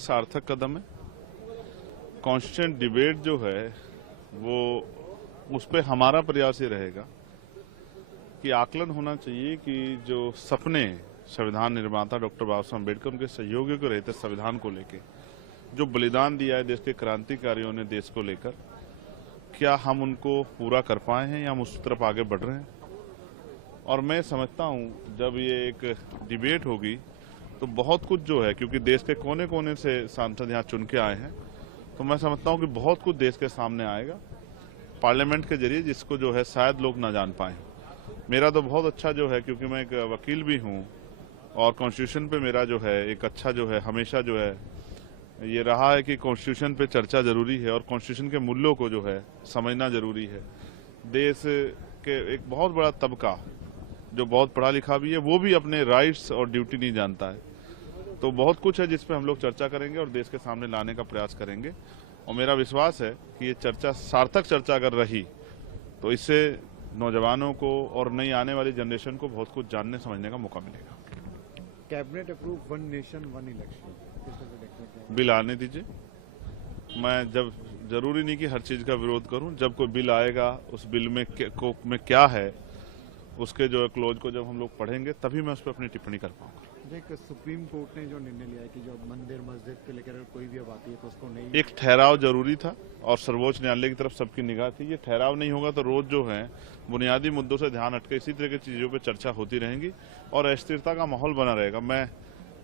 सार्थक कदम है। Constituent debate जो है वो उस पर हमारा प्रयास ये रहेगा कि आकलन होना चाहिए कि जो सपने संविधान निर्माता डॉक्टर बाबा साहब अम्बेडकर उनके सहयोगियों को रहते संविधान को लेकर, जो बलिदान दिया है देश के क्रांतिकारियों ने देश को लेकर, क्या हम उनको पूरा कर पाए हैं या हम उस तरफ आगे बढ़ रहे हैं। और मैं समझता हूं जब ये एक डिबेट होगी तो बहुत कुछ जो है, क्योंकि देश के कोने कोने से सांसद यहाँ चुन के आए हैं, तो मैं समझता हूं कि बहुत कुछ देश के सामने आएगा पार्लियामेंट के जरिए, जिसको जो है शायद लोग ना जान पाए। मेरा तो बहुत अच्छा जो है, क्योंकि मैं एक वकील भी हूं और कॉन्स्टिट्यूशन पे मेरा जो है एक अच्छा जो है हमेशा जो है ये रहा है कि कॉन्स्टिट्यूशन पे चर्चा जरूरी है और कॉन्स्टिट्यूशन के मूल्यों को जो है समझना जरूरी है। देश के एक बहुत बड़ा तबका जो बहुत पढ़ा लिखा भी है, वो भी अपने राइट्स और ड्यूटी नहीं जानता है। तो बहुत कुछ है जिस पे हम लोग चर्चा करेंगे और देश के सामने लाने का प्रयास करेंगे। और मेरा विश्वास है कि ये चर्चा सार्थक चर्चा अगर रही तो इससे नौजवानों को और नई आने वाली जनरेशन को बहुत कुछ जानने समझने का मौका मिलेगा। Cabinet approve one nation one election bill आने दीजिए। मैं जब जरूरी नहीं कि हर चीज का विरोध करूं, जब कोई बिल आएगा उस बिल में क्या है उसके जो है क्लोज को जब हम लोग पढ़ेंगे तभी मैं उस पर अपनी टिप्पणी कर पाऊंगा। एक सुप्रीम कोर्ट ने जो निर्णय लिया है कि जो मंदिर मस्जिद को लेकर कोई भी अब आती है तो उसको नहीं, एक ठहराव जरूरी था और सर्वोच्च न्यायालय की तरफ सबकी निगाह थी। ये ठहराव नहीं होगा तो रोज जो है बुनियादी मुद्दों से ध्यान हटके इसी तरह की चीजों पर चर्चा होती रहेगी और अस्थिरता का माहौल बना रहेगा। मैं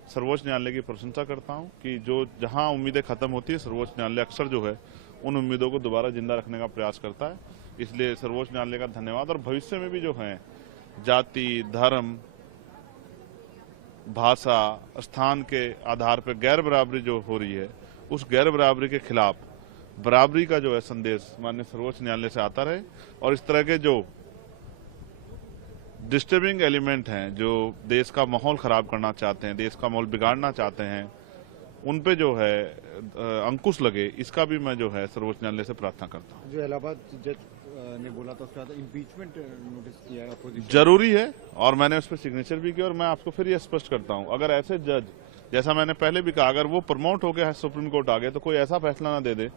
सर्वोच्च न्यायालय की प्रशंसा करता हूं कि जो जहां उम्मीदें खत्म होती है, सर्वोच्च न्यायालय अक्सर जो है उन उम्मीदों को दोबारा जिंदा रखने का प्रयास करता है। इसलिए सर्वोच्च न्यायालय का धन्यवाद। और भविष्य में भी जो है जाति, धर्म, भाषा, स्थान के आधार पर गैर बराबरी जो हो रही है, उस गैर बराबरी के खिलाफ बराबरी का जो है संदेश माननीय सर्वोच्च न्यायालय से आता रहे और इस तरह के जो डिस्टर्बिंग एलिमेंट हैं, जो देश का माहौल खराब करना चाहते हैं, देश का माहौल बिगाड़ना चाहते हैं, उन पे जो है अंकुश लगे, इसका भी मैं जो है सर्वोच्च न्यायालय से प्रार्थना करता हूं। जो इलाहाबाद जज ने बोला था उसके बाद इम्पीचमेंट नोटिस किया है अपोजिशन, जरूरी है और मैंने उस पर सिग्नेचर भी किया। और मैं आपको फिर ये स्पष्ट करता हूं, अगर ऐसे जज, जैसा मैंने पहले भी कहा, अगर वो प्रमोट हो गया सुप्रीम कोर्ट आ गए तो कोई ऐसा फैसला ना दे दे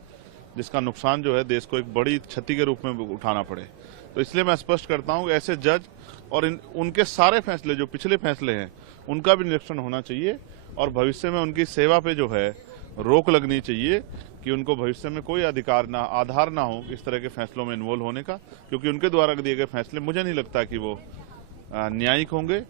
जिसका नुकसान जो है देश को एक बड़ी क्षति के रूप में उठाना पड़े। तो इसलिए मैं स्पष्ट करता हूं कि ऐसे जज और उनके सारे फैसले जो पिछले फैसले हैं उनका भी निरीक्षण होना चाहिए और भविष्य में उनकी सेवा पे जो है रोक लगनी चाहिए कि उनको भविष्य में कोई आधार ना हो इस तरह के फैसलों में इन्वॉल्व होने का, क्योंकि उनके द्वारा दिए गए फैसले मुझे नहीं लगता कि वो न्यायिक होंगे